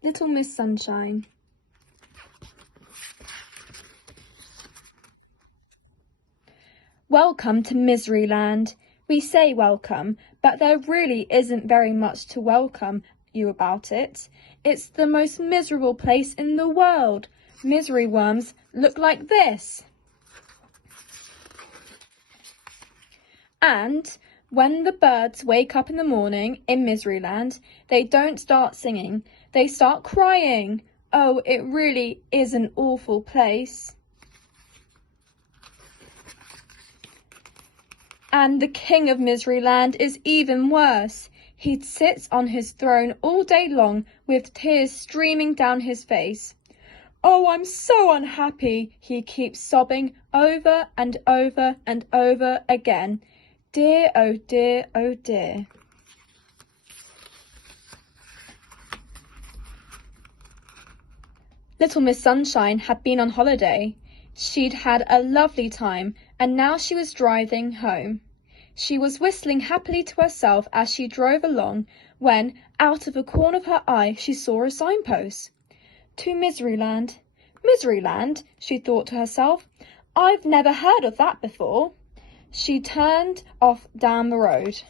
Little Miss Sunshine. Welcome to Miseryland. We say welcome, but there really isn't very much to welcome you about it. It's the most miserable place in the world. Misery worms look like this. And when the birds wake up in the morning in Miseryland, they don't start singing, they start crying. Oh, it really is an awful place. And the king of Miseryland is even worse. He sits on his throne all day long with tears streaming down his face. Oh, I'm so unhappy, he keeps sobbing over and over and over again. Dear, oh dear, oh dear. Little Miss Sunshine had been on holiday. She'd had a lovely time, and now she was driving home. She was whistling happily to herself as she drove along, when, out of the corner of her eye, she saw a signpost. To Miseryland. Miseryland, she thought to herself. I've never heard of that before. She turned off down the road.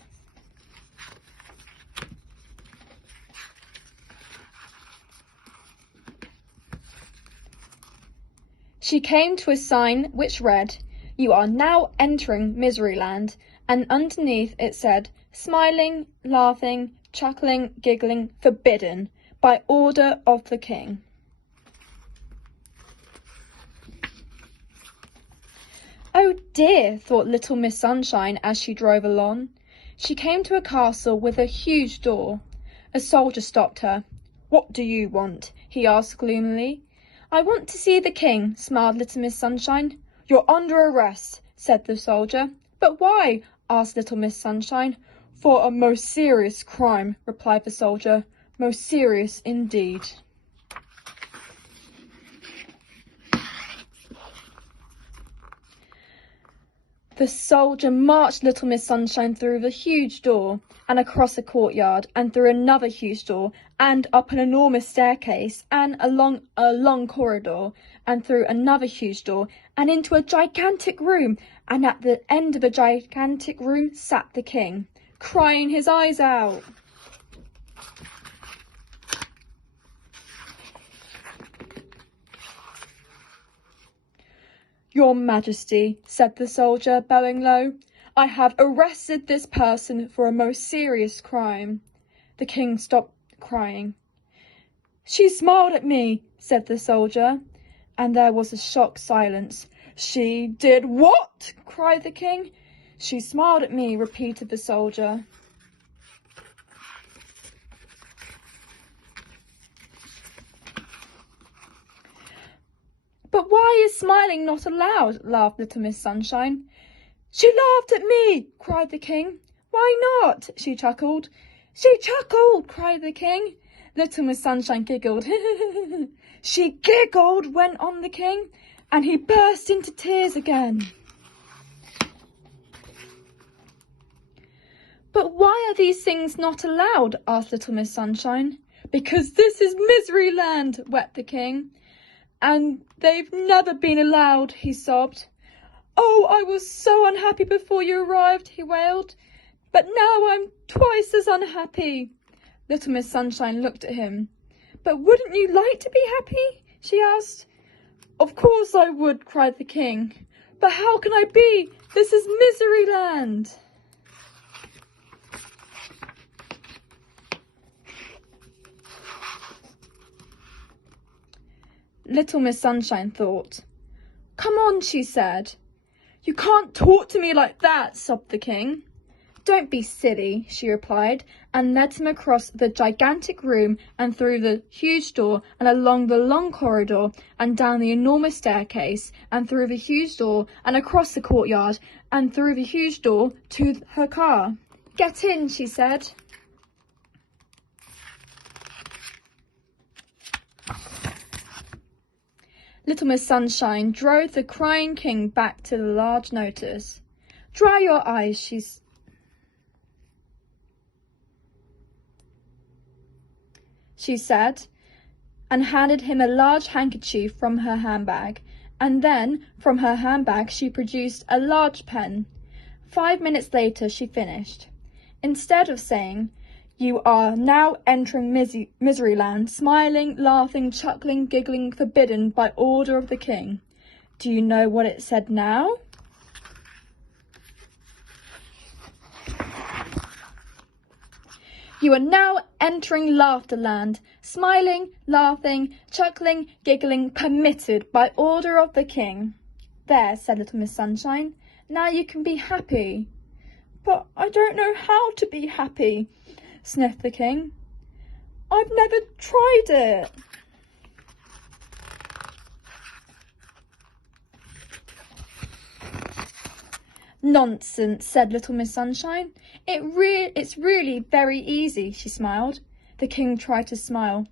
She came to a sign which read, "You are now entering Miseryland," and underneath it said, "Smiling, laughing, chuckling, giggling, forbidden, by order of the king." Oh dear, thought Little Miss Sunshine as she drove along. She came to a castle with a huge door. A soldier stopped her. "What do you want?" he asked gloomily. "I want to see the king," smiled Little Miss Sunshine. "You're under arrest," said the soldier. "But why?" asked Little Miss Sunshine. "For a most serious crime," replied the soldier. "Most serious indeed." The soldier marched Little Miss Sunshine through the huge door, and across a courtyard, and through another huge door, and up an enormous staircase, and along a long corridor, and through another huge door, and into a gigantic room, and at the end of the gigantic room sat the king, crying his eyes out. "Your Majesty," said the soldier, bowing low, "I have arrested this person for a most serious crime." The king stopped crying. "She smiled at me," said the soldier, and there was a shocked silence. "She did what?" cried the king. "She smiled at me," repeated the soldier. "But why is smiling not allowed?" laughed Little Miss Sunshine. "She laughed at me," cried the king. "Why not?" she chuckled. "She chuckled," cried the king. Little Miss Sunshine giggled. "She giggled," went on the king, and he burst into tears again. "But why are these things not allowed?" asked Little Miss Sunshine. "Because this is Miseryland," wept the king. "And they've never been allowed," he sobbed. "Oh, I was so unhappy before you arrived," he wailed. "But now I'm twice as unhappy." Little Miss Sunshine looked at him. "But wouldn't you like to be happy?" she asked. "Of course I would," cried the king. "But how can I be? This is Miseryland." Little Miss Sunshine thought. "Come on," she said. "You can't talk to me like that," sobbed the king. "Don't be silly," she replied, and led him across the gigantic room and through the huge door and along the long corridor and down the enormous staircase and through the huge door and across the courtyard and through the huge door to her car. "Get in," she said. Little Miss Sunshine drove the crying king back to the large notice. "Dry your eyes," she said, and handed him a large handkerchief from her handbag, and then from her handbag she produced a large pen. 5 minutes later she finished. Instead of saying, "You are now entering Miseryland, smiling, laughing, chuckling, giggling, forbidden by order of the king," do you know what it said now? "You are now entering Laughterland, smiling, laughing, chuckling, giggling, permitted by order of the king." "There," said little Miss Sunshine. "Now you can be happy." "But I don't know how to be happy," sniffed the king. "I've never tried it." "Nonsense," said little Miss Sunshine. It's really very easy," she smiled. The king tried to smile.